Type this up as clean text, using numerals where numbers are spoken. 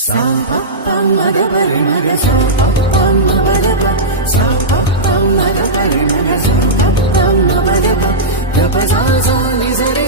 सा pa pa ma ga pa re ma ga sa pa pa ma pa ga pa sa pa pa ma ga pa re ma ga sa pa pa ma pa ga pa ga pa sa sa ni sa re